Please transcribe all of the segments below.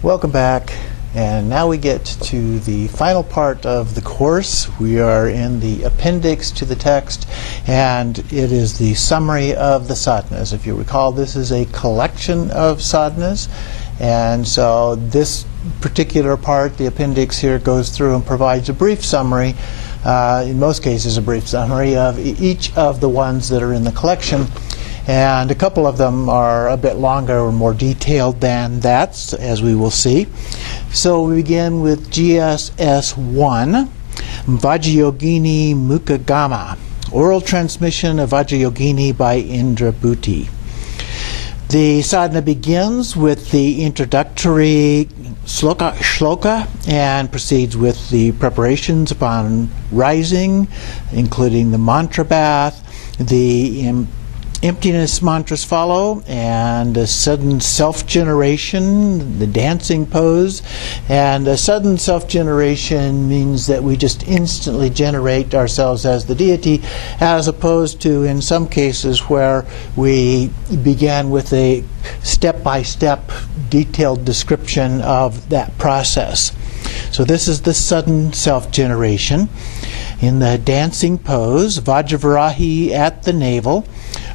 Welcome back, and now we get to the final part of the course. We are in the appendix to the text, and it is the summary of the sadhanas. If you recall, this is a collection of sadhanas, and so this particular part, the appendix here, goes through and provides a brief summary, in most cases a brief summary of each of the ones that are in the collection. And a couple of them are a bit longer or more detailed than that, as we will see. So we begin with GSS 1, Vajrayogini Mukagama, oral transmission of Vajrayogini by Indra Bhuti. The sadhana begins with the introductory shloka and proceeds with the preparations upon rising, including the mantra bath, the emptiness mantras follow, and a sudden self-generation, the dancing pose. And a sudden self-generation means that we just instantly generate ourselves as the deity, as opposed to in some cases where we began with a step-by-step detailed description of that process. So this is the sudden self-generation. In the dancing pose, Vajravarahi at the navel,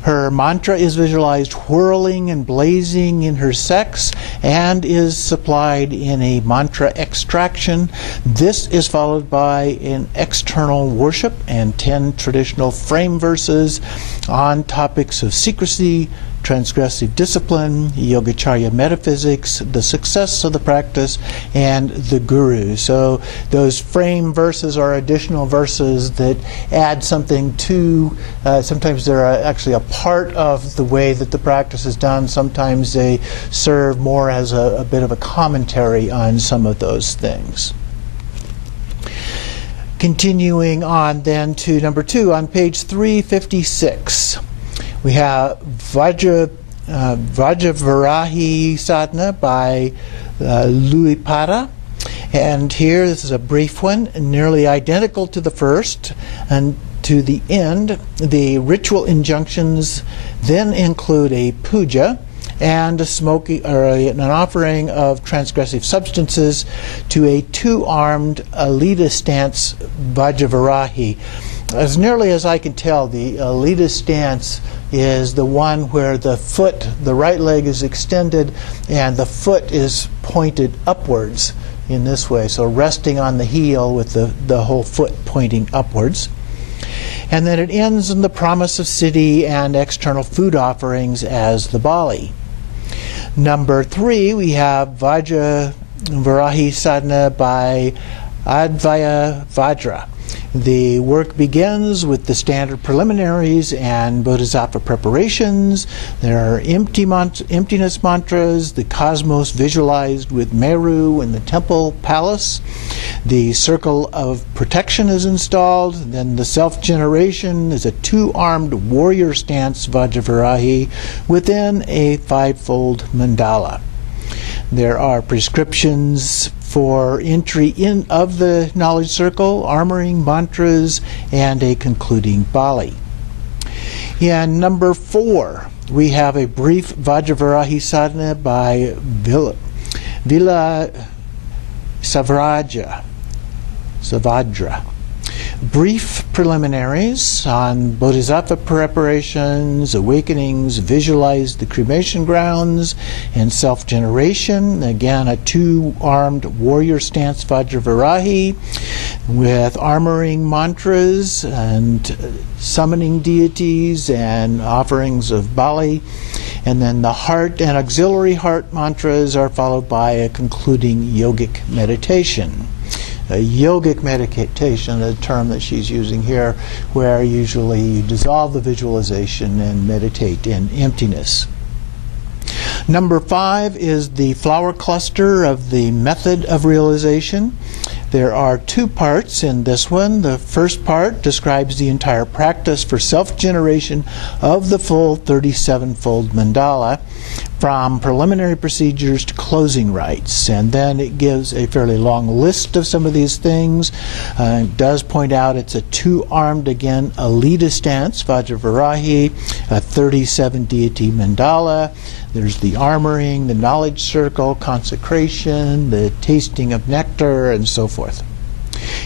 her mantra is visualized whirling and blazing in her sex and is supplied in a mantra extraction. This is followed by an external worship and 10 traditional frame verses on topics of secrecy, transgressive discipline, Yogacharya metaphysics, the success of the practice, and the guru. So those frame verses are additional verses that add something to, sometimes they're actually a part of the way that the practice is done. Sometimes they serve more as a bit of a commentary on some of those things. Continuing on then to number 2 on page 356. We have Vajravarahi sadhana by Luipada. And here, this is a brief one, nearly identical to the first. And to the end, the ritual injunctions then include a puja and an offering of transgressive substances to a two-armed Alita stance Vajravarahi. As nearly as I can tell, the Alita stance is the one where the foot, the right leg is extended and the foot is pointed upwards in this way. So resting on the heel with the whole foot pointing upwards. And then it ends in the promise of siddhi and external food offerings as the Bali. Number 3, we have Vajravarahi sadhana by Advaya Vajra. The work begins with the standard preliminaries and bodhisattva preparations. There are emptiness mantras, the cosmos visualized with Meru in the temple palace. The circle of protection is installed. Then the self-generation is a two-armed warrior stance Vajravarahi within a five-fold mandala. There are prescriptions for entry in of the knowledge circle, armoring mantras, and a concluding Bali. In number 4, we have a brief Vajravarahi sadhana by Vila Savadra. Brief preliminaries on bodhisattva preparations, awakenings, visualize the cremation grounds, and self-generation. Again, a two-armed warrior stance Vajravarahi with armoring mantras and summoning deities and offerings of Bali. And then the heart and auxiliary heart mantras are followed by a concluding yogic meditation. A yogic meditation, a term that she's using here, where usually you dissolve the visualization and meditate in emptiness. Number 5 is the flower cluster of the method of realization. There are 2 parts in this one. The first part describes the entire practice for self-generation of the full 37-fold mandala, from preliminary procedures to closing rites. And then it gives a fairly long list of some of these things. It does point out it's a two-armed, again, Alita stance, Vajravarahi, a 37 deity mandala. There's the armoring, the knowledge circle, consecration, the tasting of nectar, and so forth.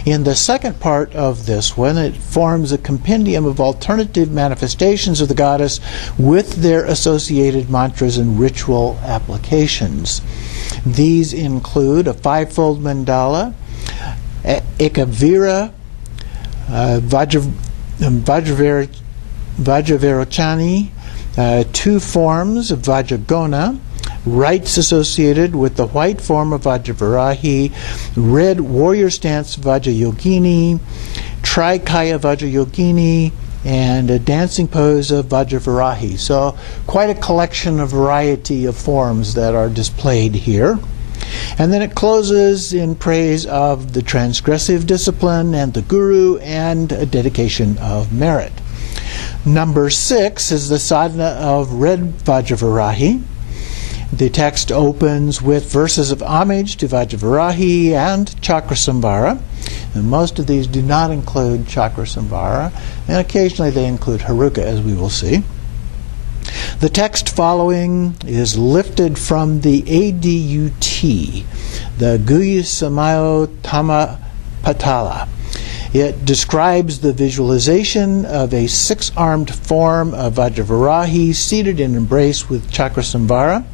In the second part of this one, it forms a compendium of alternative manifestations of the goddess with their associated mantras and ritual applications. These include a fivefold mandala, Ekavira, Vajrayogini, two forms of Vajragona, rites associated with the white form of Vajravarahi, red warrior stance Vajrayogini, Trikaya Vajrayogini, and a dancing pose of Vajravarahi. So quite a collection of variety of forms that are displayed here. And then it closes in praise of the transgressive discipline and the guru and a dedication of merit. Number 6 is the sadhana of red Vajravarahi. The text opens with verses of homage to Vajravarahi and Chakrasamvara. And most of these do not include Chakrasamvara, and occasionally they include Haruka, as we will see. The text following is lifted from the ADUT, the Guya Samayo Tamapatala. It describes the visualization of a six-armed form of Vajravarahi seated in embrace with Chakrasamvara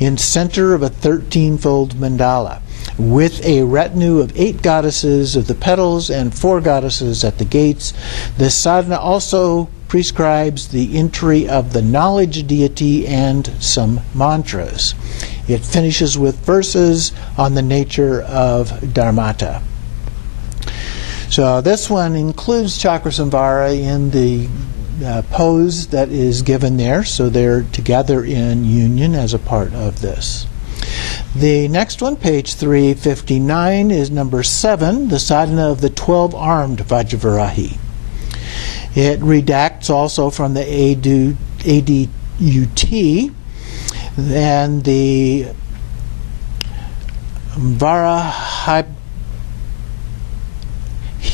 in center of a 13-fold mandala, with a retinue of 8 goddesses of the petals and 4 goddesses at the gates. The sadhana also prescribes the entry of the knowledge deity and some mantras. It finishes with verses on the nature of dharmata. So this one includes Chakrasamvara in the pose that is given there, so they're together in union as a part of this. The next one, page 359, is number 7, the sadhana of the 12-armed Vajravarahi. It redacts also from the ADUT, and the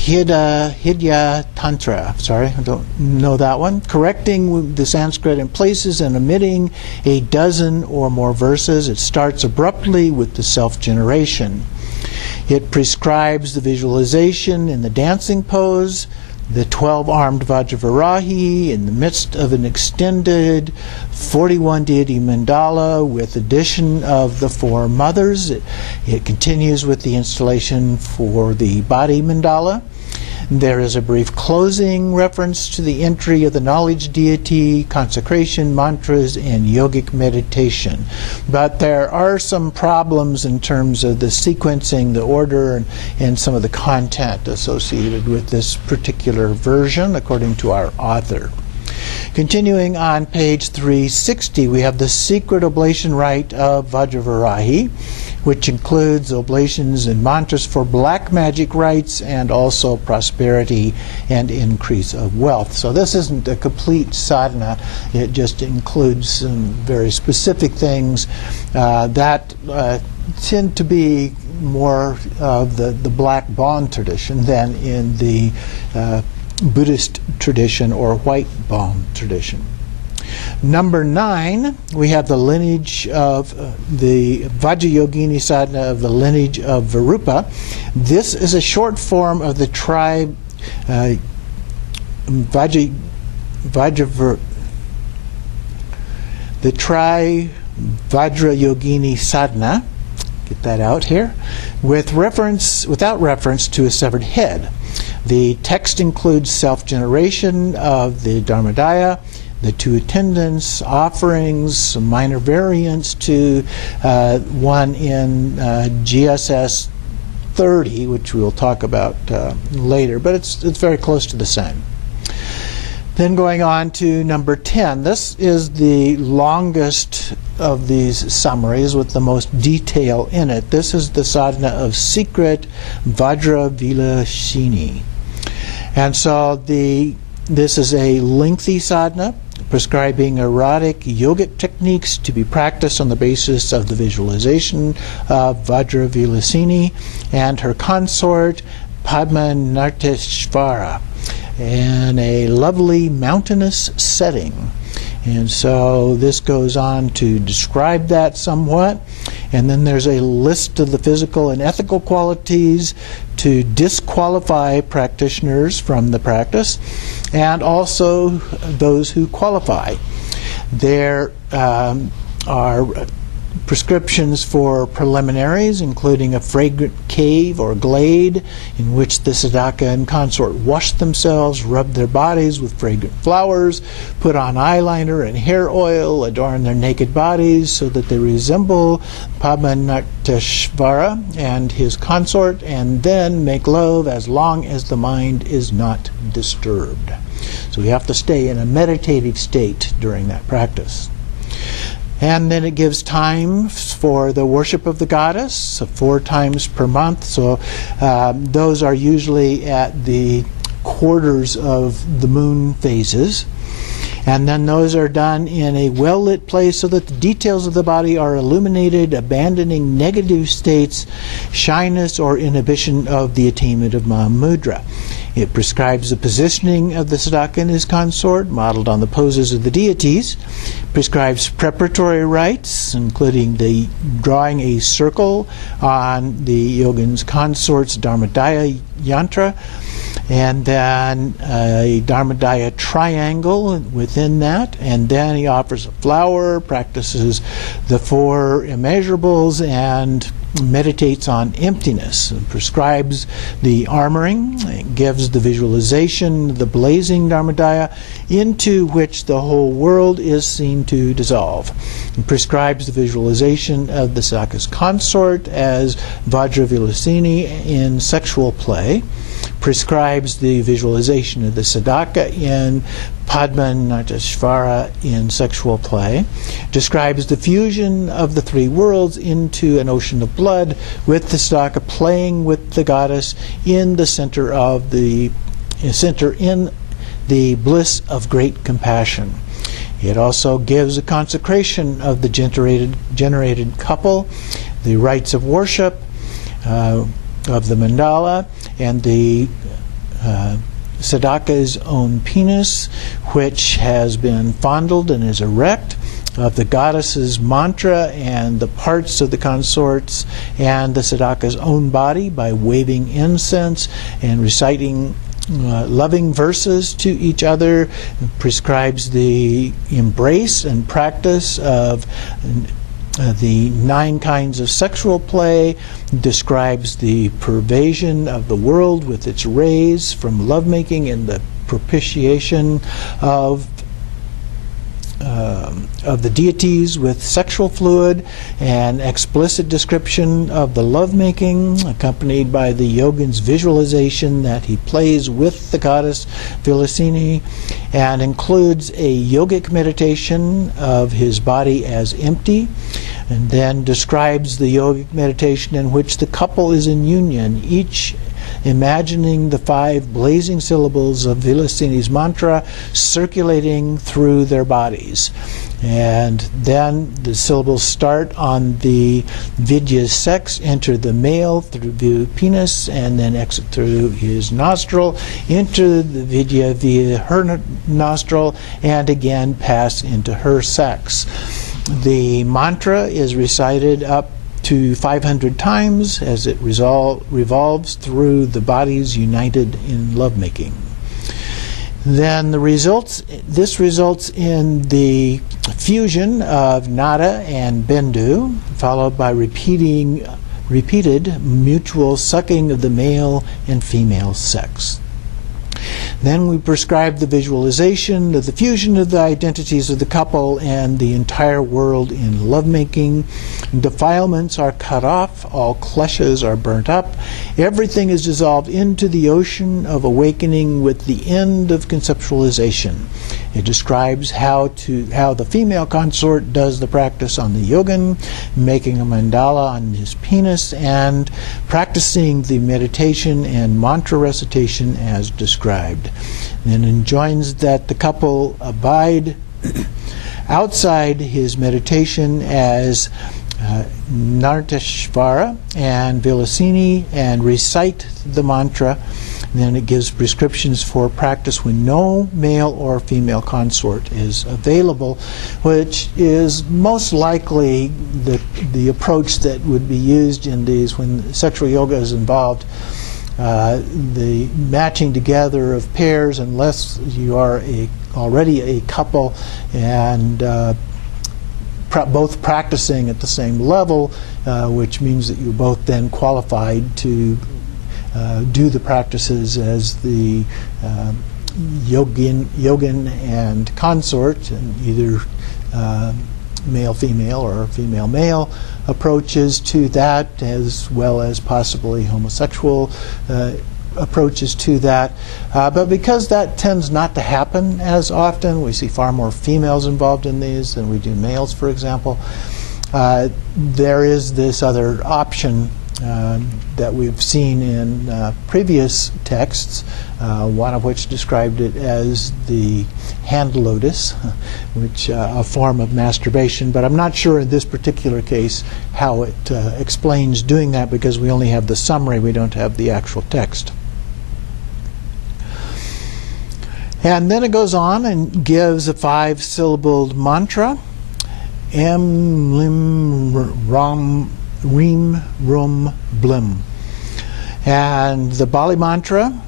Hidya Tantra, sorry, I don't know that one, correcting the Sanskrit in places and omitting a dozen or more verses. It starts abruptly with the self-generation. It prescribes the visualization in the dancing pose, the 12-armed Vajravarahi in the midst of an extended 41 deity mandala with addition of the 4 mothers. It continues with the installation for the body mandala. There is a brief closing reference to the entry of the knowledge deity, consecration, mantras, and yogic meditation. But there are some problems in terms of the sequencing, the order, and some of the content associated with this particular version, according to our author. Continuing on page 360, we have the secret oblation rite of Vajravarahi, which includes oblations and mantras for black magic rites and also prosperity and increase of wealth. So this isn't a complete sadhana. It just includes some very specific things that tend to be more of the black bond tradition than in the Buddhist tradition or white bond tradition. Number 9, we have the lineage of the Vajrayogini sadhana of the lineage of Virupa. This is a short form of the Vajrayogini sadhana. Get that out here, without reference to a severed head. The text includes self-generation of the Dharmadaya, the 2 attendants, offerings, some minor variants to one in GSS 30, which we'll talk about later, but it's very close to the same. Then going on to number 10, this is the longest of these summaries with the most detail in it. This is the sadhana of secret Vajrayogini. And so this is a lengthy sadhana prescribing erotic yogic techniques to be practiced on the basis of the visualization of Vajrayogini and her consort Padmanarteshvara in a lovely mountainous setting. And so this goes on to describe that somewhat. And then there's a list of the physical and ethical qualities to disqualify practitioners from the practice, and also those who qualify. There are prescriptions for preliminaries, including a fragrant cave or glade in which the sadhaka and consort wash themselves, rub their bodies with fragrant flowers, put on eyeliner and hair oil, adorn their naked bodies so that they resemble Padmanabhashvara and his consort, and then make love as long as the mind is not disturbed. So we have to stay in a meditative state during that practice. And then it gives time for the worship of the goddess, 4 times per month. So those are usually at the quarters of the moon phases. And then those are done in a well-lit place so that the details of the body are illuminated, abandoning negative states, shyness, or inhibition of the attainment of Mahamudra. It prescribes the positioning of the sadhaka and his consort, modeled on the poses of the deities. Prescribes preparatory rites, including the drawing a circle on the yogin's consort's Dharmadaya yantra, and then a Dharmadaya triangle within that, and then he offers a flower, practices the 4 immeasurables, and meditates on emptiness, and prescribes the armoring, gives the visualization, the blazing Dharmadaya, into which the whole world is seen to dissolve, and prescribes the visualization of the sadhaka's consort as Vajrayogini in sexual play, prescribes the visualization of the sadhaka in Padmanabhashvara in sexual play, describes the fusion of the 3 worlds into an ocean of blood, with the sadhaka playing with the goddess in the center in the bliss of great compassion. It also gives a consecration of the generated couple, the rites of worship of the mandala, and the sadhaka's own penis, which has been fondled and is erect, of the goddess's mantra and the parts of the consorts and the sadhaka's own body by waving incense and reciting loving verses to each other. Prescribes the embrace and practice of the 9 kinds of sexual play, describes the pervasion of the world with its rays from lovemaking and the propitiation of the deities with sexual fluid, and explicit description of the lovemaking, accompanied by the yogin's visualization that he plays with the goddess Vilasini, and includes a yogic meditation of his body as empty, and then describes the yogic meditation in which the couple is in union, each imagining the 5 blazing syllables of Vilasini's mantra circulating through their bodies. And then the syllables start on the vidya's sex, enter the male through the penis, and then exit through his nostril, enter the vidya via her nostril, and again pass into her sex. The mantra is recited up to 500 times as it revolves through the bodies united in lovemaking. Then this results in the fusion of nada and bendu, followed by repeated mutual sucking of the male and female sex. Then we prescribe the visualization of the fusion of the identities of the couple and the entire world in lovemaking. Defilements are cut off, all kleshas are burnt up, everything is dissolved into the ocean of awakening with the end of conceptualization. It describes how the female consort does the practice on the yogin, making a mandala on his penis, and practicing the meditation and mantra recitation as described. Then enjoins that the couple abide outside his meditation as Narteshvara and Vilasini and recite the mantra. And then it gives prescriptions for practice when no male or female consort is available, which is most likely the approach that would be used in these when sexual yoga is involved. The matching together of pairs, unless you are already a couple and both practicing at the same level, which means that you're both then qualified to do the practices as the yogin and consort, and either male-female or female-male approaches to that, as well as possibly homosexual approaches to that. But because that tends not to happen as often, we see far more females involved in these than we do males, for example, there is this other option that we've seen in previous texts, one of which described it as the hand lotus, which a form of masturbation. But I'm not sure in this particular case how it explains doing that, because we only have the summary, we don't have the actual text. And then it goes on and gives a 5-syllabled mantra: Em Lim Ram Reem Rum Blim. And the Bali mantra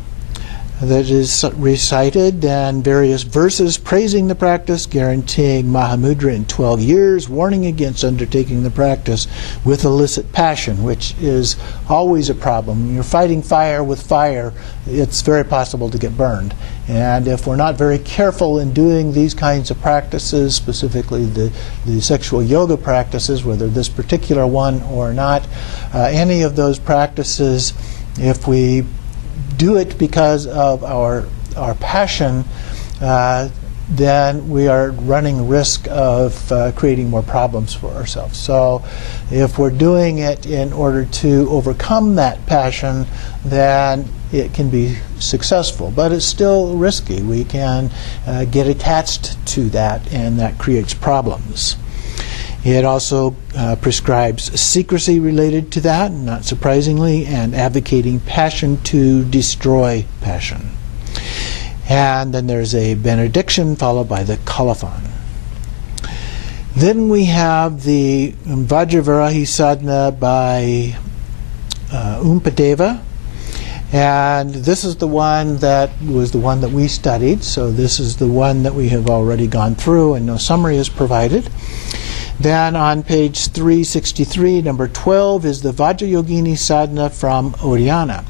that is recited, and various verses praising the practice, guaranteeing Mahamudra in 12 years, warning against undertaking the practice with illicit passion, which is always a problem. When you're fighting fire with fire, it's very possible to get burned. And if we're not very careful in doing these kinds of practices, specifically the sexual yoga practices, whether this particular one or not, any of those practices, if we do it because of our passion, then we are running risk of creating more problems for ourselves. So if we're doing it in order to overcome that passion, then it can be successful, but it's still risky. We can get attached to that, and that creates problems. It also prescribes secrecy related to that, not surprisingly, and advocating passion to destroy passion. And then there's a benediction followed by the colophon. Then we have the Vajrayogini sadhana by Umpadeva. And this is the one that was the one that we studied, so this is the one that we have already gone through, and no summary is provided. Then on page 363, number 12, is the Vajrayogini sadhana from Oriana.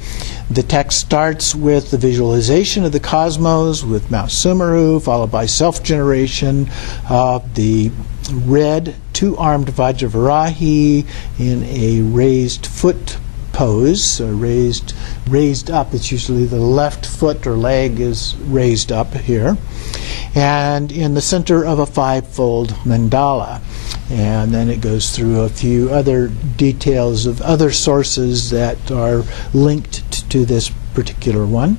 The text starts with the visualization of the cosmos with Mount Sumeru, followed by self-generation of the red two-armed Vajravarahi in a raised foot pose, so raised up. It's usually the left foot or leg is raised up here, and in the center of a 5-fold mandala. And then it goes through a few other details of other sources that are linked to this particular one.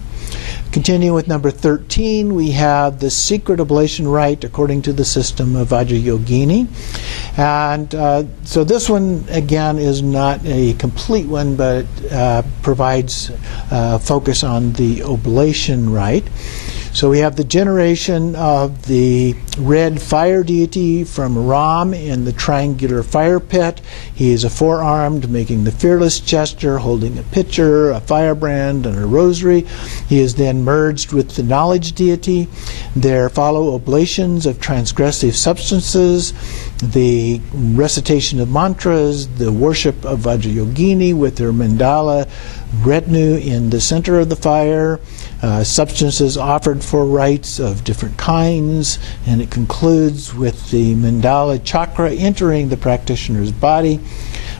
Continuing with number 13, we have the secret oblation rite according to the system of Vajrayogini. And so this one, again, is not a complete one, but it provides focus on the oblation rite. So we have the generation of the red fire deity from Ram in the triangular fire pit. He is a 4-armed, making the fearless gesture, holding a pitcher, a firebrand, and a rosary. He is then merged with the knowledge deity. There follow oblations of transgressive substances, the recitation of mantras, the worship of Vajrayogini with their mandala retinue in the center of the fire, substances offered for rites of different kinds, and it concludes with the mandala chakra entering the practitioner's body,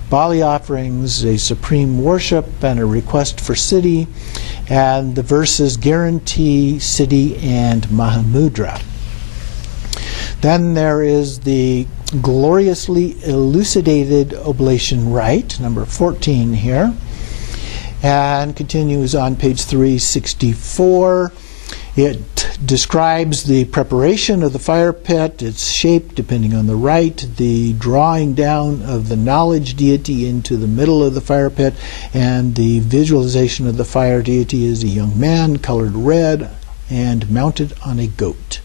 Bali offerings, a supreme worship, and a request for siddhi, and the verses guarantee siddhi and Mahamudra. Then there is the gloriously elucidated oblation rite, number 14 here, and continues on page 364. It describes the preparation of the fire pit, its shape depending on the rite, the drawing down of the knowledge deity into the middle of the fire pit, and the visualization of the fire deity as a young man colored red and mounted on a goat.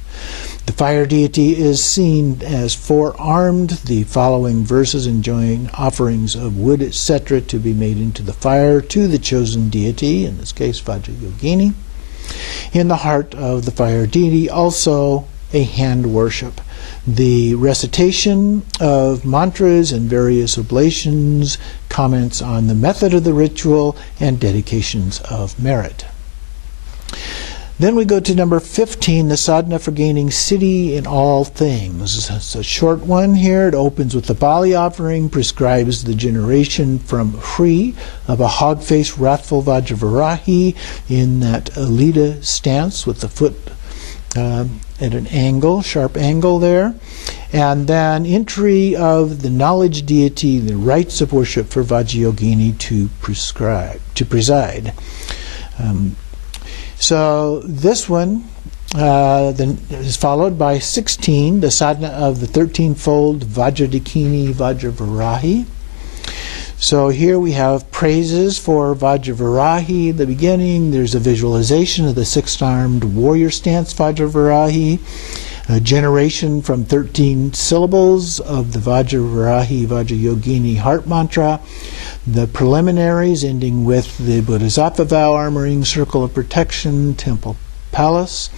The fire deity is seen as four-armed. The following verses enjoin offerings of wood, etc., to be made into the fire to the chosen deity, in this case Vajrayogini. In the heart of the fire deity, also a hand worship. The recitation of mantras and various oblations, comments on the method of the ritual, and dedications of merit. Then we go to number 15, the sadhana for gaining siddhi in all things. It's a short one here. It opens with the Bali offering, prescribes the generation from Hri of a hog-faced, wrathful Vajravarahi in that Alita stance with the foot at an angle, sharp angle there. And then entry of the knowledge deity, the rites of worship for Vajrayogini to preside. So this one then is followed by 16, the sadhana of the 13-fold Vajradikini Vajravarahi. So here we have praises for Vajravarahi. The beginning, there's a visualization of the six-armed warrior stance Vajravarahi, a generation from 13 syllables of the Vajravarahi Vajrayogini heart mantra, the preliminaries ending with the Bodhisattva vow, armoring, circle of protection, temple palace,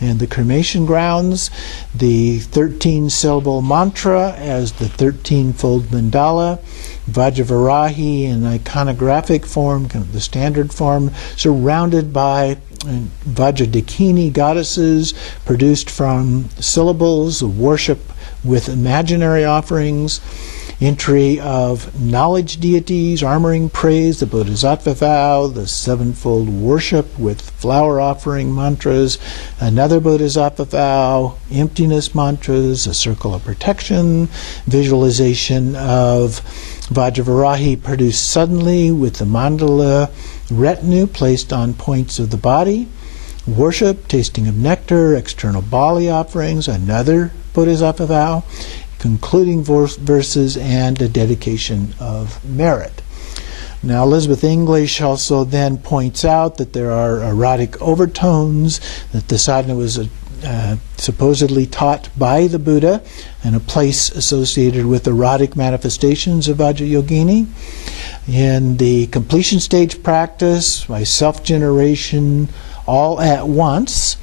and the cremation grounds, the 13-syllable mantra as the 13-fold mandala, Vajravarahi in iconographic form, kind of the standard form, surrounded by Vajradikini goddesses produced from syllables of worship with imaginary offerings, entry of knowledge deities, armoring praise, the Bodhisattva vow, the sevenfold worship with flower offering mantras, another Bodhisattva vow, emptiness mantras, a circle of protection, visualization of Vajravarahi produced suddenly with the mandala retinue placed on points of the body, worship, tasting of nectar, external Bali offerings, another Bodhisattva vow, concluding verses, and a dedication of merit. Now, Elizabeth English also then points out that there are erotic overtones, that the sadhana was supposedly taught by the Buddha, and a place associated with erotic manifestations of Vajrayogini. In the completion stage practice, by self-generation, all at once,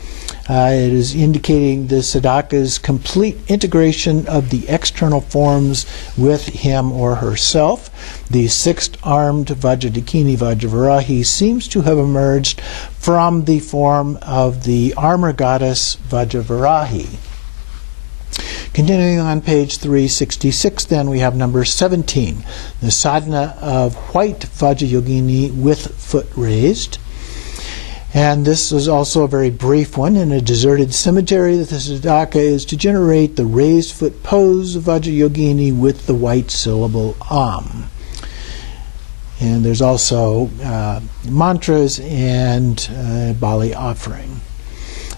it is indicating the sadhaka's complete integration of the external forms with him or herself. The six-armed Vajradikini Vajravarahi seems to have emerged from the form of the armor goddess Vajravarahi. Continuing on page 366, then we have number 17, the sadhana of white Vajrayogini with foot raised. And this is also a very brief one. In a deserted cemetery, the sadhaka is to generate the raised foot pose of Vajrayogini with the white syllable Am. And there's also mantras and Bali offering.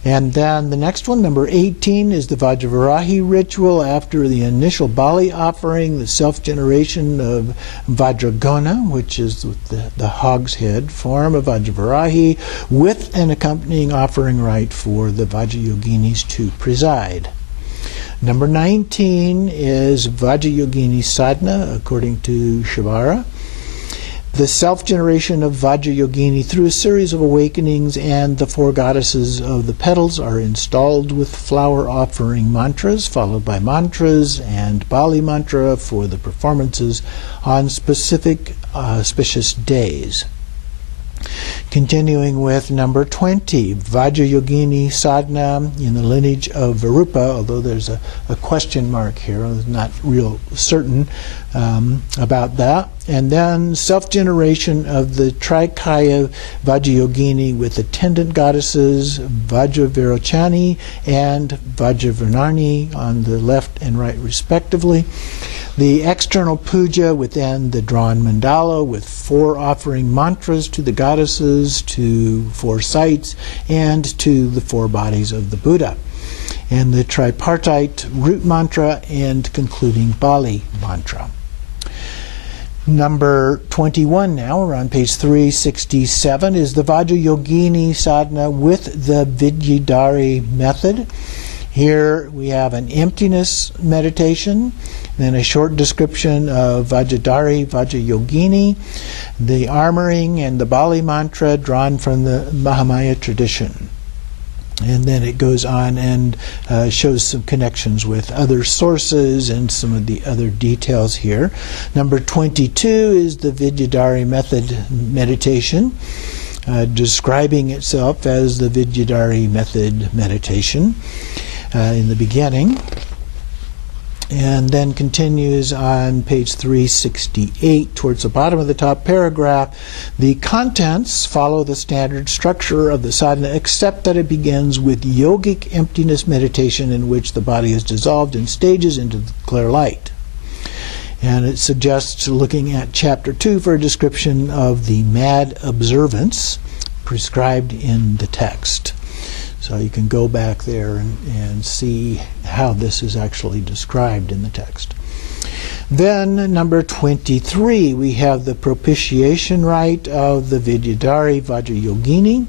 And then the next one, number 18, is the Vajravarahi ritual after the initial Bali offering, the self-generation of Vajragona, which is the hog's head form of Vajravarahi, with an accompanying offering rite for the Vajrayoginis to preside. Number 19 is Vajrayogini sadhana, according to Shivara. The self-generation of Vajrayogini through a series of awakenings, and the four goddesses of the petals are installed with flower offering mantras, followed by mantras and Bali mantra for the performances on specific auspicious days. Continuing with number 20, Vajrayogini sadhana in the lineage of Virupa, although there's a question mark here, I'm not real certain about that. And then self-generation of the Trikaya Vajrayogini with attendant goddesses Vajravirochani and Vajravarnani on the left and right respectively. The external puja within the drawn mandala with 4 offering mantras to the goddesses, to 4 sites, and to the 4 bodies of the Buddha. And the tripartite root mantra and concluding Bali mantra. Number 21 now, we're on page 367, is the Vajrayogini sadhana with the Vidyadhari method. Here we have an emptiness meditation, then a short description of Vajradhari, Vajrayogini, the armoring and the Bali mantra drawn from the Mahamaya tradition. And then it goes on and shows some connections with other sources and some of the other details here. Number 22 is the Vidyadhari method meditation, describing itself as the Vidyadhari method meditation in the beginning. And then continues on page 368 towards the bottom of the top paragraph. The contents follow the standard structure of the sadhana, except that it begins with yogic emptiness meditation in which the body is dissolved in stages into the clear light. And it suggests looking at chapter 2 for a description of the mad observance prescribed in the text. So you can go back there and see how this is actually described in the text. Then, number 23, we have the propitiation rite of the Vidyadhari Vajrayogini.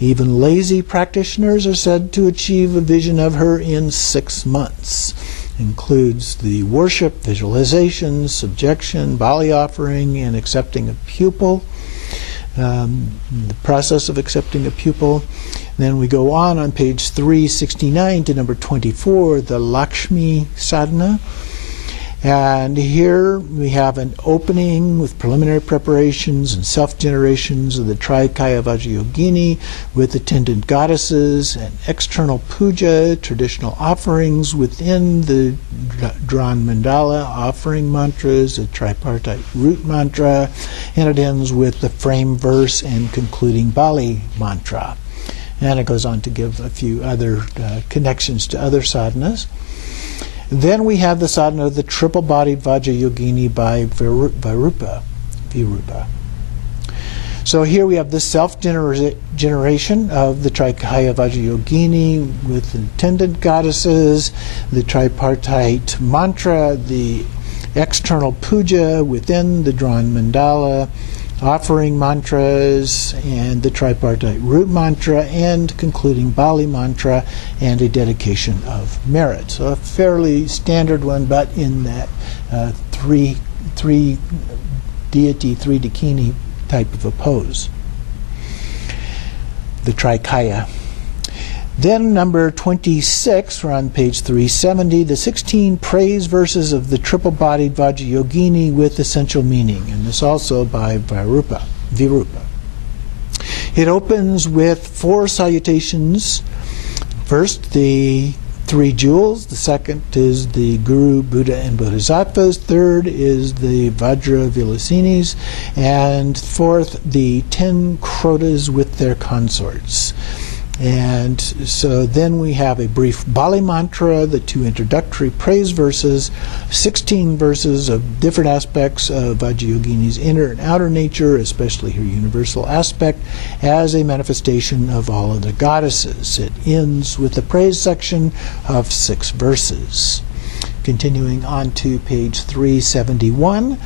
Even lazy practitioners are said to achieve a vision of her in 6 months. Includes the worship, visualization, subjection, Bali offering, and accepting a pupil. The process of accepting a pupil. Then we go on page 369 to number 24, the Lakshmi sadhana. And here we have an opening with preliminary preparations and self-generations of the Trikaya Vajrayogini with attendant goddesses, and external puja, traditional offerings within the drawn mandala, offering mantras, a tripartite root mantra, and it ends with the frame verse and concluding Bali mantra. And it goes on to give a few other connections to other sadhanas. Then we have the sadhana of the triple-bodied Vajrayogini by Virupa. So here we have the self-generation of the Trikaya Vajrayogini with attendant goddesses, the tripartite mantra, the external puja within the drawn mandala, offering mantras, and the tripartite root mantra, and concluding Bali mantra, and a dedication of merit. So a fairly standard one, but in that three deity, 3 dakini type of a pose. The Trikaya. Then number 26, we're on page 370, the 16 praise verses of the triple-bodied Vajrayogini with essential meaning, and this also by Virupa. It opens with 4 salutations. First, the 3 jewels. The second is the Guru, Buddha, and Bodhisattvas. Third is the Vajra Vilasinis. And fourth, the 10 krotas with their consorts. And so then we have a brief Bali mantra, the 2 introductory praise verses, 16 verses of different aspects of Vajrayogini's inner and outer nature, especially her universal aspect, as a manifestation of all of the goddesses. It ends with the praise section of 6 verses. Continuing on to page 371,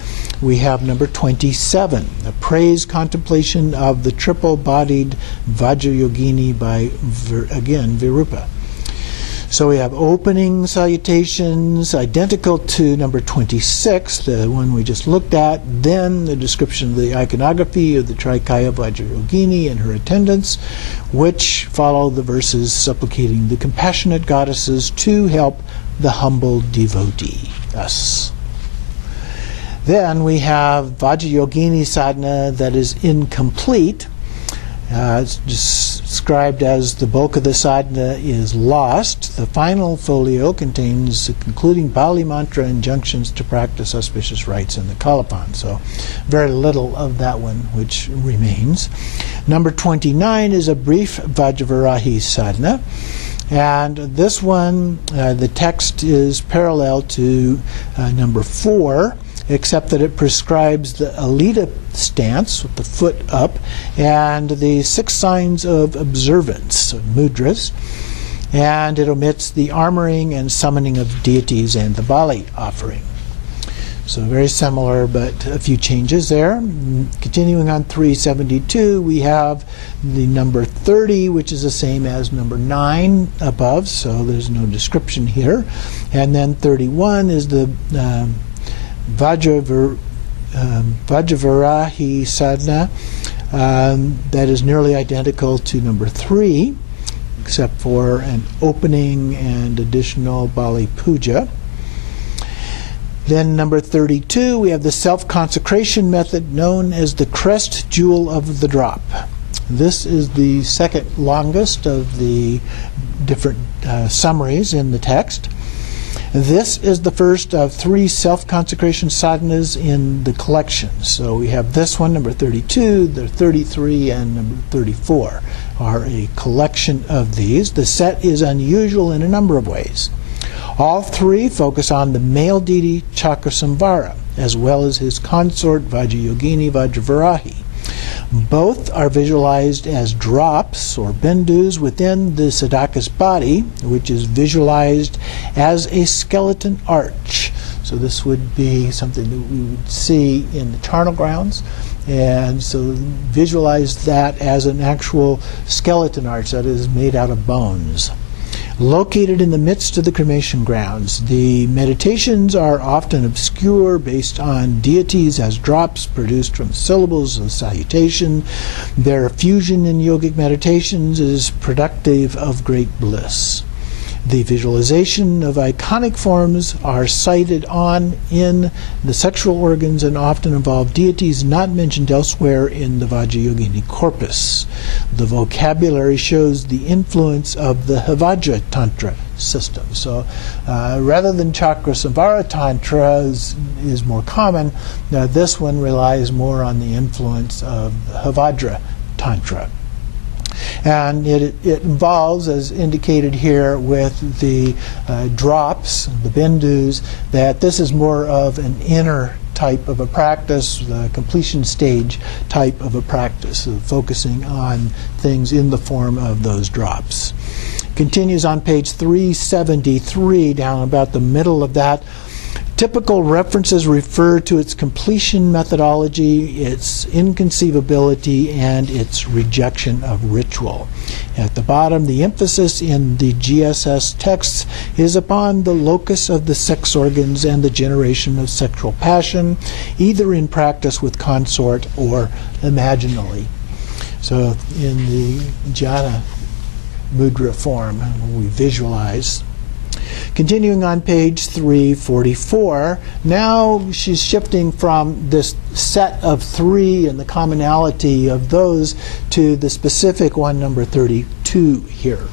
we have number 27, a praise contemplation of the triple-bodied Vajrayogini by, again, Virupa. So we have opening salutations, identical to number 26, the one we just looked at, then the description of the iconography of the Trikaya Vajrayogini and her attendants, which follow the verses supplicating the compassionate goddesses to help the humble devotee, us. Then we have Vajrayogini sadhana that is incomplete. It's described as the bulk of the sadhana is lost. The final folio contains the concluding Bali mantra injunctions to practice auspicious rites in the Kalapan. So very little of that one which remains. Number 29 is a brief Vajravarahi sadhana. And this one, the text is parallel to number 4, except that it prescribes the alita stance with the foot up and the 6 signs of observance, so mudras, and it omits the armoring and summoning of deities and the Bali offering. So very similar, but a few changes there. Continuing on 372, we have the number 30, which is the same as number 9 above, so there's no description here. And then 31 is the Vajrayogini sadhana that is nearly identical to number 3, except for an opening and additional Bali puja. Then number 32, we have the self-consecration method known as the crest jewel of the drop. This is the second longest of the different summaries in the text. This is the first of 3 self-consecration sadhanas in the collection. So we have this one, number 32, the 33, and number 34 are a collection of these. The set is unusual in a number of ways. All 3 focus on the male deity Chakrasamvara, as well as his consort Vajrayogini Vajravarahi. Both are visualized as drops or bindus within the sadhaka's body, which is visualized as a skeleton arch. So this would be something that we would see in the charnel grounds. And so visualize that as an actual skeleton arch that is made out of bones. Located in the midst of the cremation grounds, the meditations are often obscure, based on deities as drops produced from syllables of salutation. Their fusion in yogic meditations is productive of great bliss. The visualization of iconic forms are cited on in the sexual organs and often involve deities not mentioned elsewhere in the Vajrayogini corpus. The vocabulary shows the influence of the Vajra Tantra system. So rather than Chakrasamvara Tantra is more common, this one relies more on the influence of Vajra Tantra. And it involves, as indicated here with the drops, the bindus, that this is more of an inner type of a practice, the completion stage type of a practice, focusing on things in the form of those drops. Continues on page 373, down about the middle of that. Typical references refer to its completion methodology, its inconceivability, and its rejection of ritual. At the bottom, the emphasis in the GSS texts is upon the locus of the sex organs and the generation of sexual passion, either in practice with consort or imaginally. So in the jhana mudra form, we visualize. Continuing on page 344, now she's shifting from this set of 3 and the commonality of those to the specific one, number 32 here.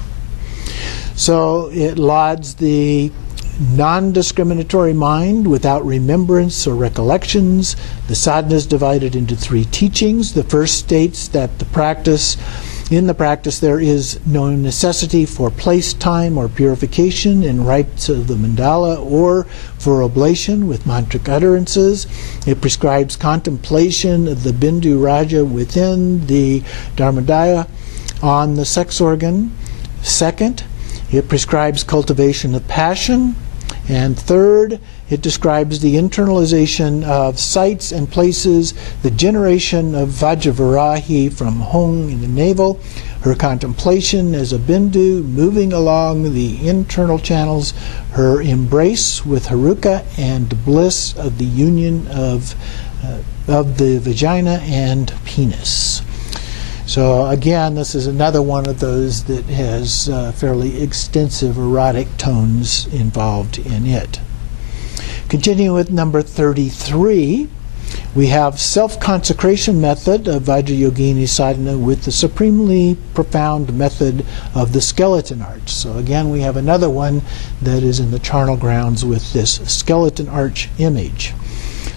So it lauds the non-discriminatory mind without remembrance or recollections. The sadhana is divided into 3 teachings. The first states that in the practice there is no necessity for place, time, or purification in rites of the mandala or for oblation with mantric utterances. It prescribes contemplation of the Bindu Raja within the Dharmadaya on the sex organ. Second, it prescribes cultivation of passion. And third, it describes the internalization of sites and places, the generation of Vajravarahi from Hong in the navel, her contemplation as a bindu moving along the internal channels, her embrace with Haruka, and bliss of the union of the vagina and penis. So again, this is another one of those that has fairly extensive erotic tones involved in it. Continuing with number 33, we have self-consecration method of Vajrayogini sadhana with the supremely profound method of the skeleton arch. So again, we have another one that is in the charnel grounds with this skeleton arch image.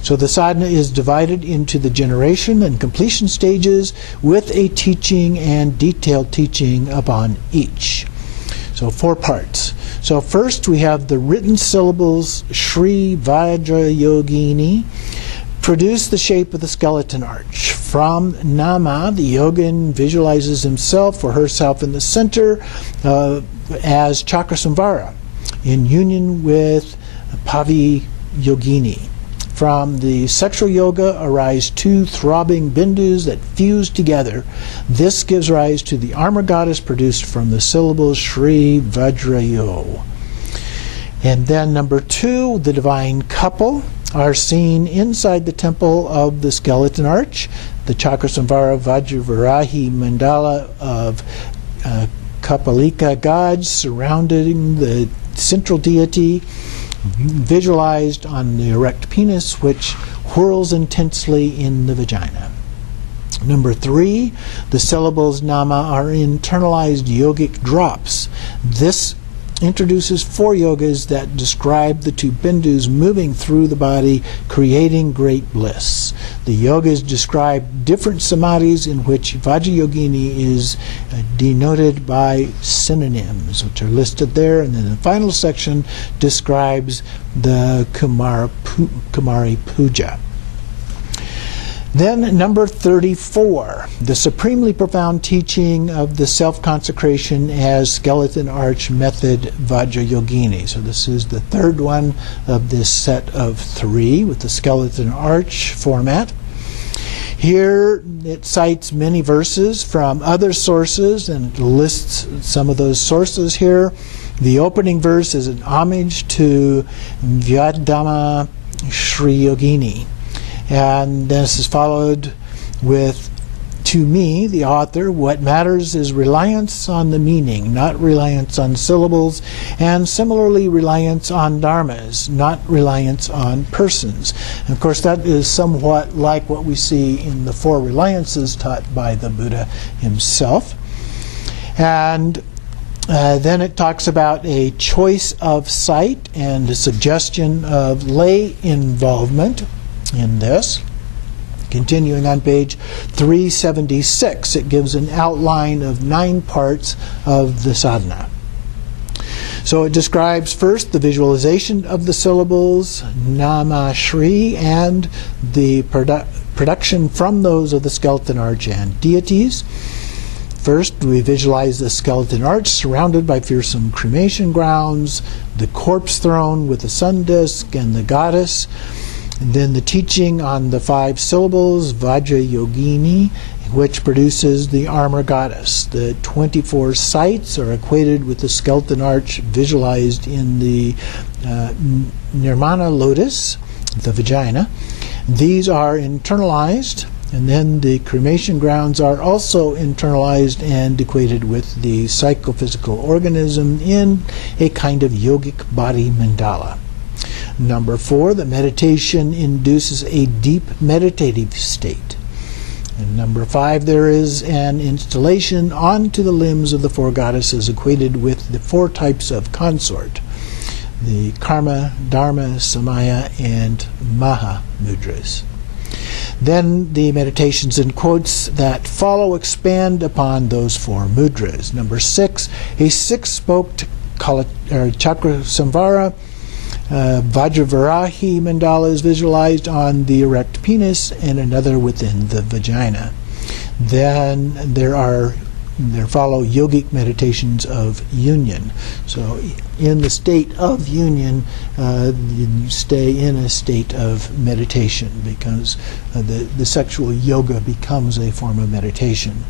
So the sadhana is divided into the generation and completion stages with a teaching and detailed teaching upon each. So 4 parts. So first we have the written syllables Shri Vajrayogini produce the shape of the skeleton arch. From Nama, the yogin visualizes himself or herself in the center as Chakrasamvara in union with Vajrayogini. From the sexual yoga arise 2 throbbing bindus that fuse together. This gives rise to the armor goddess produced from the syllables Shri Vajrayo. And then number 2, the divine couple are seen inside the temple of the skeleton arch, the Chakrasamvara Vajravarahi mandala of Kapalika gods surrounding the central deity, visualized on the erect penis, which whirls intensely in the vagina. Number 3, the syllables Nama are internalized yogic drops. This introduces 4 yogas that describe the 2 bindus moving through the body, creating great bliss. The yogas describe different summaries in which Vajrayogini is denoted by synonyms, which are listed there. And then the final section describes the Kumari Puja. Then number 34, the supremely profound teaching of the self-consecration as skeleton arch method Vajrayogini. So this is the 3rd one of this set of 3 with the skeleton arch format. Here it cites many verses from other sources and lists some of those sources here. The opening verse is an homage to Vyadama Sri Yogini. And this is followed with, to me, the author, what matters is reliance on the meaning, not reliance on syllables, and similarly reliance on dharmas, not reliance on persons. And of course, that is somewhat like what we see in the 4 reliances taught by the Buddha himself. And then it talks about a choice of site and a suggestion of lay involvement in this. Continuing on page 376, it gives an outline of 9 parts of the sadhana. So it describes first the visualization of the syllables Nama Shri and the production from those of the skeleton arch and deities. First, we visualize the skeleton arch surrounded by fearsome cremation grounds, the corpse throne with the sun disk and the goddess. And then the teaching on the 5 syllables, Vajrayogini, which produces the armor goddess. The 24 sites are equated with the skeleton arch visualized in the Nirmana lotus, the vagina. These are internalized, and then the cremation grounds are also internalized and equated with the psychophysical organism in a kind of yogic body mandala. Number 4, the meditation induces a deep meditative state. And number 5, there is an installation onto the limbs of the 4 goddesses equated with the 4 types of consort, the Karma, Dharma, Samaya, and Maha mudras. Then the meditations and quotes that follow expand upon those 4 mudras. Number 6, a 6-spoked chakra samvara Vajravarahi mandala is visualized on the erect penis and another within the vagina. Then there follow yogic meditations of union. So in the state of union, you stay in a state of meditation because the sexual yoga becomes a form of meditation.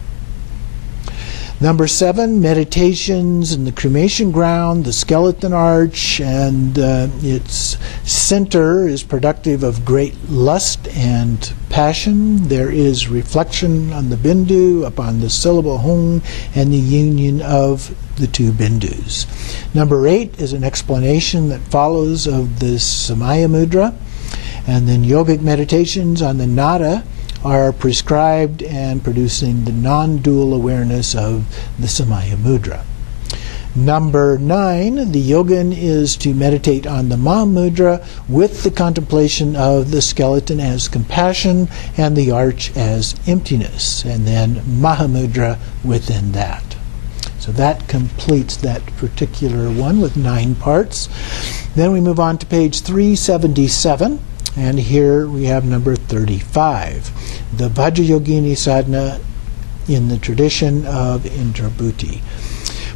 Number 7, meditations in the cremation ground, the skeleton arch, and its center is productive of great lust and passion. There is reflection on the bindu, upon the syllable hung, and the union of the 2 bindus. Number 8 is an explanation that follows of the Samaya mudra, and then yogic meditations on the nada are prescribed and producing the non-dual awareness of the Samaya mudra. Number 9, the yogin is to meditate on the Ma mudra with the contemplation of the skeleton as compassion and the arch as emptiness, and then Maha mudra within that. So that completes that particular one with 9 parts. Then we move on to page 377, and here we have number 35, the Vajrayogini sadhana in the tradition of Indrabhuti.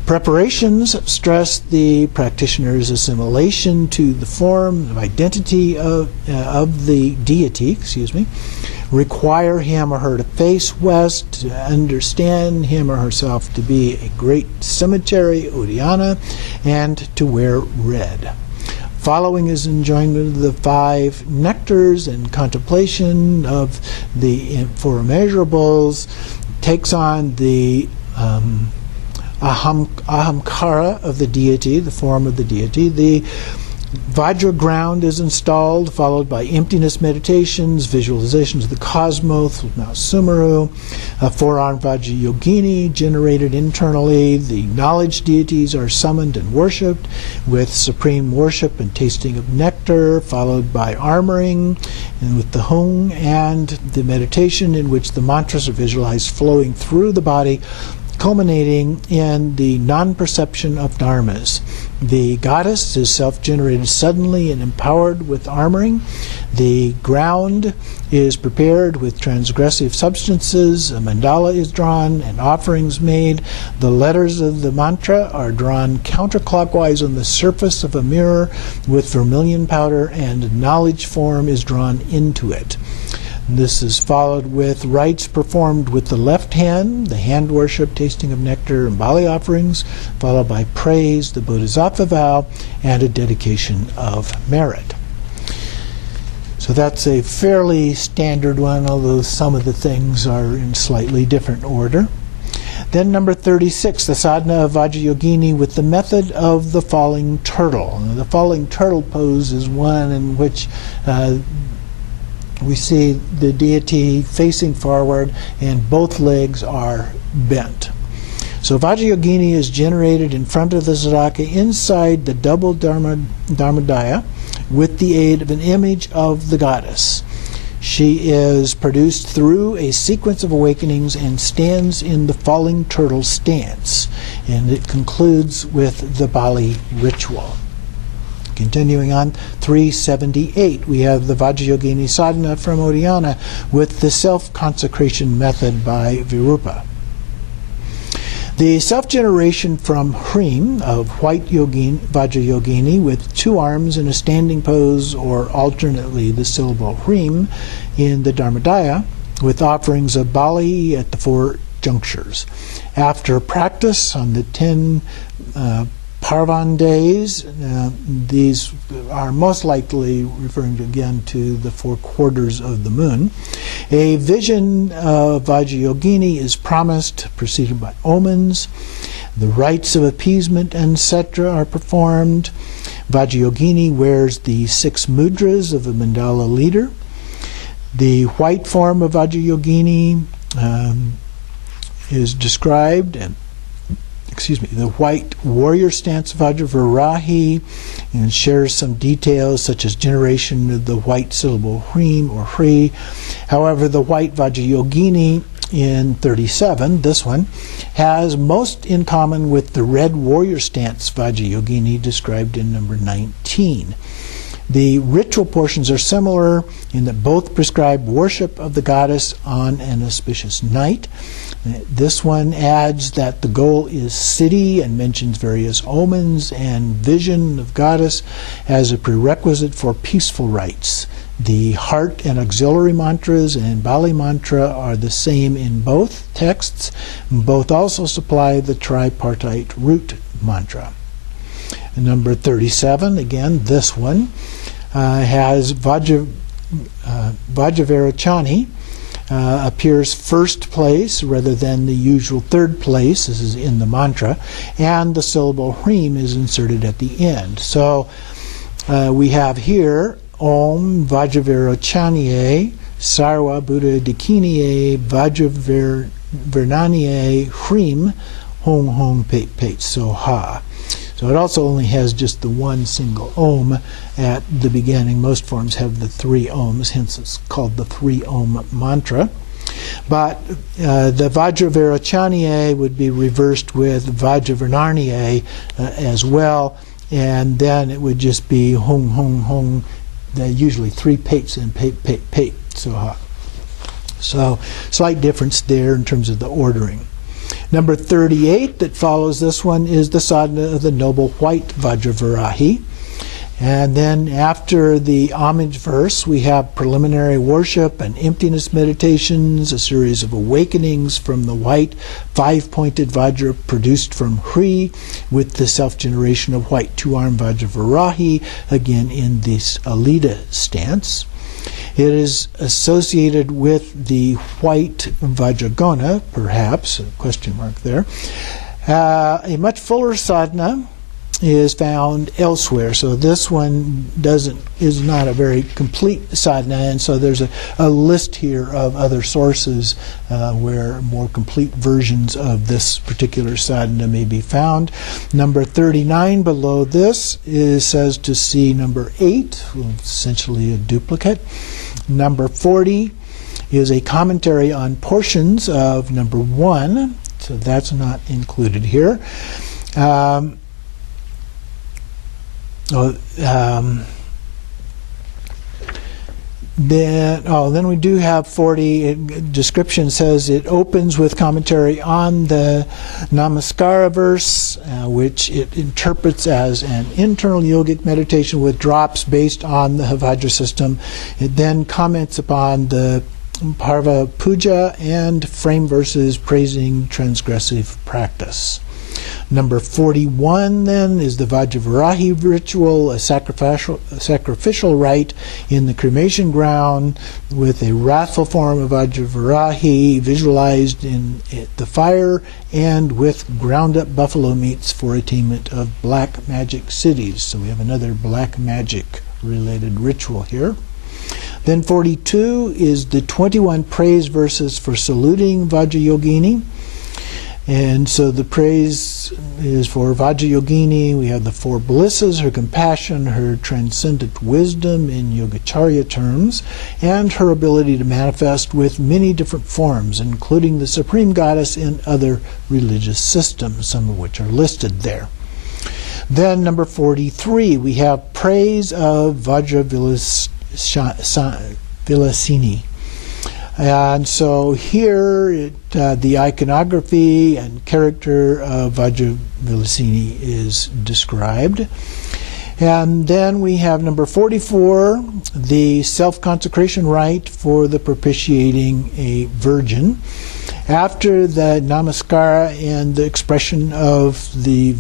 Preparations stress the practitioner's assimilation to the form of identity of the deity, require him or her to face west, to understand him or herself to be a great cemetery, Udayana, and to wear red. Following is enjoyment of the 5 nectars and contemplation of the 4 immeasurables, takes on the ahamkara of the deity, the form of the deity. The Vajra ground is installed, followed by emptiness meditations, visualizations of the cosmos with Mount Sumeru, a 4-armed Vajrayogini generated internally. The knowledge deities are summoned and worshipped with supreme worship and tasting of nectar, followed by armoring and with the hung and the meditation in which the mantras are visualized flowing through the body, culminating in the non-perception of dharmas. The goddess is self-generated suddenly and empowered with armoring. The ground is prepared with transgressive substances. A mandala is drawn and offerings made. The letters of the mantra are drawn counterclockwise on the surface of a mirror with vermilion powder, and knowledge form is drawn into it. This is followed with rites performed with the left hand, the hand worship, tasting of nectar, and Bali offerings, followed by praise, the Bodhisattva vow, and a dedication of merit. So that's a fairly standard one, although some of the things are in slightly different order. Then number 36, the sadhana of Vajrayogini with the method of the falling turtle. Now, the falling turtle pose is one in which we see the deity facing forward and both legs are bent. So Vajrayogini is generated in front of the sadhaka inside the double dharmadaya with the aid of an image of the goddess. She is produced through a sequence of awakenings and stands in the falling turtle stance. And it concludes with the Bali ritual. Continuing on, 378, we have the Vajrayogini sadhana from Udayana with the self-consecration method by Virupa. The self-generation from Hrim of white Vajrayogini with 2 arms in a standing pose, or alternately the syllable Hrim in the Dharmadaya, with offerings of Bali at the 4 junctures. After practice on the 10 Parvan days, these are most likely referring again to the 4 quarters of the moon. A vision of Vajrayogini is promised, preceded by omens. The rites of appeasement, etc., are performed. Vajrayogini wears the 6 mudras of a mandala leader. The white form of Vajrayogini is described, and the white warrior stance of Vajravarahi, and shares some details such as generation of the white syllable Hrim or Hri. However, the white Vajrayogini in 37, this one, has most in common with the red warrior stance Vajrayogini described in number 19. The ritual portions are similar in that both prescribe worship of the goddess on an auspicious night. This one adds that the goal is siddhi and mentions various omens and vision of goddess as a prerequisite for peaceful rites. The heart and auxiliary mantras and Bali mantra are the same in both texts. Both also supply the tripartite root mantra. And number 37, again, this one has Vajrayogini. Appears first place rather than the usual third place. This is in the mantra, and the syllable Hrim is inserted at the end. So we have here Om Vajrayogini Sarva Buddha Dakiniye Vajravernaniye Hrim Hong Hong Pate Pate Soha. So it also only has just the one single Om at the beginning. Most forms have the 3 Oms, hence it's called the 3 Om mantra. But the Vajravairochaniye would be reversed with Vajravarnaniye as well, and then it would just be hung, hung, hung, usually 3 pates and pate, pate, pate, soha. So slight difference there in terms of the ordering. Number 38 that follows this one is the sadhana of the noble white Vajravarahi. And then after the homage verse, we have preliminary worship and emptiness meditations, a series of awakenings from the white 5-pointed Vajra produced from Hri, with the self-generation of white 2-armed Vajravarahi, again in this Alita stance. It is associated with the white Vajragona, perhaps, a question mark there. A much fuller sadhana is found elsewhere. So this one is not a very complete sadhana, and so there's a list here of other sources where more complete versions of this particular sadhana may be found. Number 39 below this says to see number 8, essentially a duplicate. Number 40 is a commentary on portions of number 1, so that's not included here. Then we do have 40. Description says it opens with commentary on the Namaskara verse, which it interprets as an internal yogic meditation with drops based on the Vajra system. It then comments upon the Parva Puja and frame verses praising transgressive practice. Number 41 then is the Vajravarahi ritual, a sacrificial rite in the cremation ground with a wrathful form of Vajravarahi visualized in the fire and with ground up buffalo meats for attainment of black magic cities. So we have another black magic related ritual here. Then 42 is the 21 praise verses for saluting Vajrayogini. And so the praise is for Vajrayogini. We have the 4 blisses, her compassion, her transcendent wisdom in Yogacharya terms, and her ability to manifest with many different forms, including the Supreme Goddess in other religious systems, some of which are listed there. Then number 43, we have praise of Vajravilasini. And so here, the iconography and character of Vajravilasini is described. And then we have number 44, the self-consecration rite for the propitiating a virgin. After the namaskara and the expression of the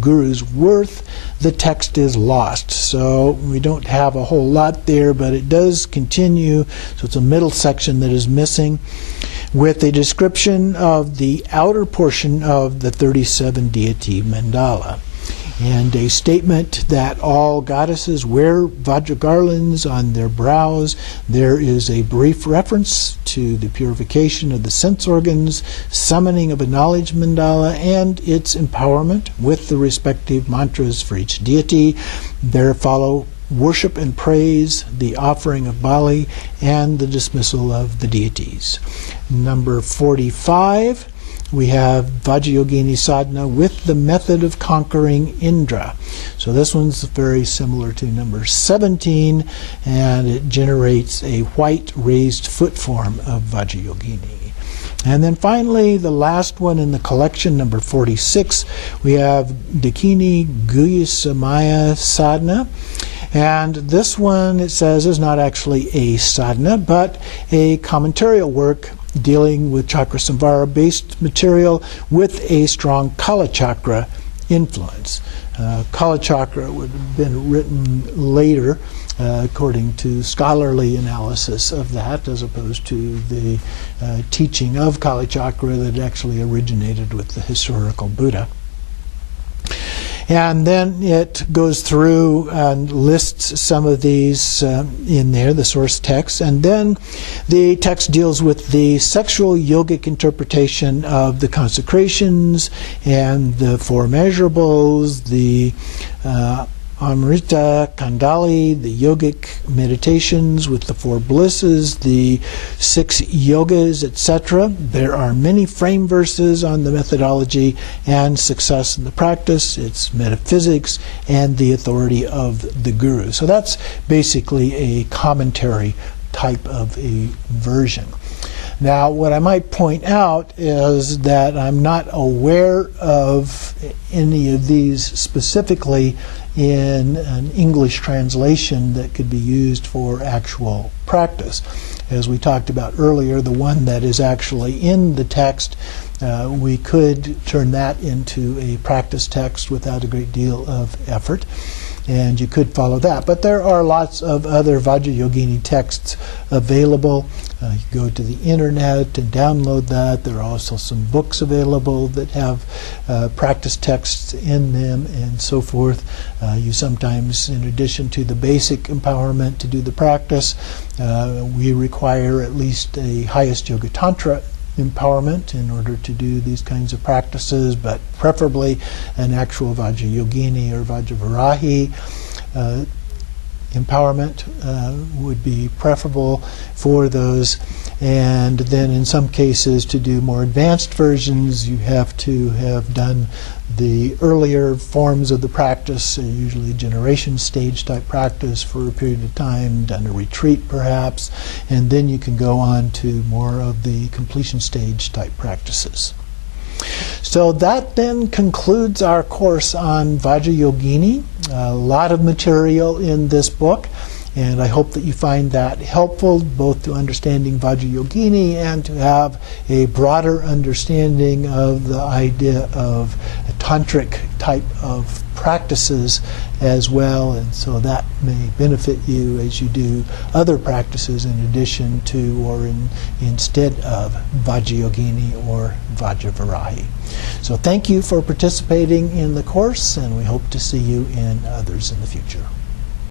guru's worth, the text is lost. So we don't have a whole lot there, but it does continue. So it's a middle section that is missing with a description of the outer portion of the 37 deity mandala, and a statement that all goddesses wear Vajra garlands on their brows. There is a brief reference to the purification of the sense organs, summoning of a knowledge mandala, and its empowerment with the respective mantras for each deity. There follow worship and praise, the offering of Bali, and the dismissal of the deities. Number 45, we have Vajrayogini sadhana with the method of conquering Indra. So this one's very similar to number 17, and it generates a white raised foot form of Vajrayogini. And then finally, the last one in the collection, number 46, we have Dakini Guyasamaya sadhana. And this one, it says, is not actually a sadhana, but a commentarial work dealing with chakra samvara based material with a strong Kala chakra influence. Kala chakra would have been written later according to scholarly analysis of that, as opposed to the teaching of Kala chakra that actually originated with the historical Buddha. And then it goes through and lists some of these in there, the source text. And then the text deals with the sexual yogic interpretation of the consecrations and the 4 measurables, the Amrita Kandali, the yogic meditations with the 4 blisses, the 6 yogas, etc. There are many frame verses on the methodology and success in the practice, its metaphysics, and the authority of the guru. So that's basically a commentary type of a version. Now, what I might point out is that I'm not aware of any of these specifically in an English translation that could be used for actual practice. As we talked about earlier, the one that is actually in the text, we could turn that into a practice text without a great deal of effort, and you could follow that. But there are lots of other Vajrayogini texts available. You go to the internet and download that. There are also some books available that have practice texts in them and so forth. You sometimes, in addition to the basic empowerment to do the practice, we require at least a highest yoga tantra empowerment in order to do these kinds of practices, but preferably an actual Vajrayogini or Vajravarahi empowerment would be preferable for those. And then in some cases, to do more advanced versions, you have to have done the earlier forms of the practice, usually generation stage type practice for a period of time, done a retreat perhaps, and then you can go on to more of the completion stage type practices. So that then concludes our course on Vajrayogini. A lot of material in this book, and I hope that you find that helpful both to understanding Vajrayogini and to have a broader understanding of the idea of a tantric type of practices as well, and so that may benefit you as you do other practices in addition to or instead of Vajrayogini or Vajravarahi. So thank you for participating in the course, and we hope to see you in others in the future.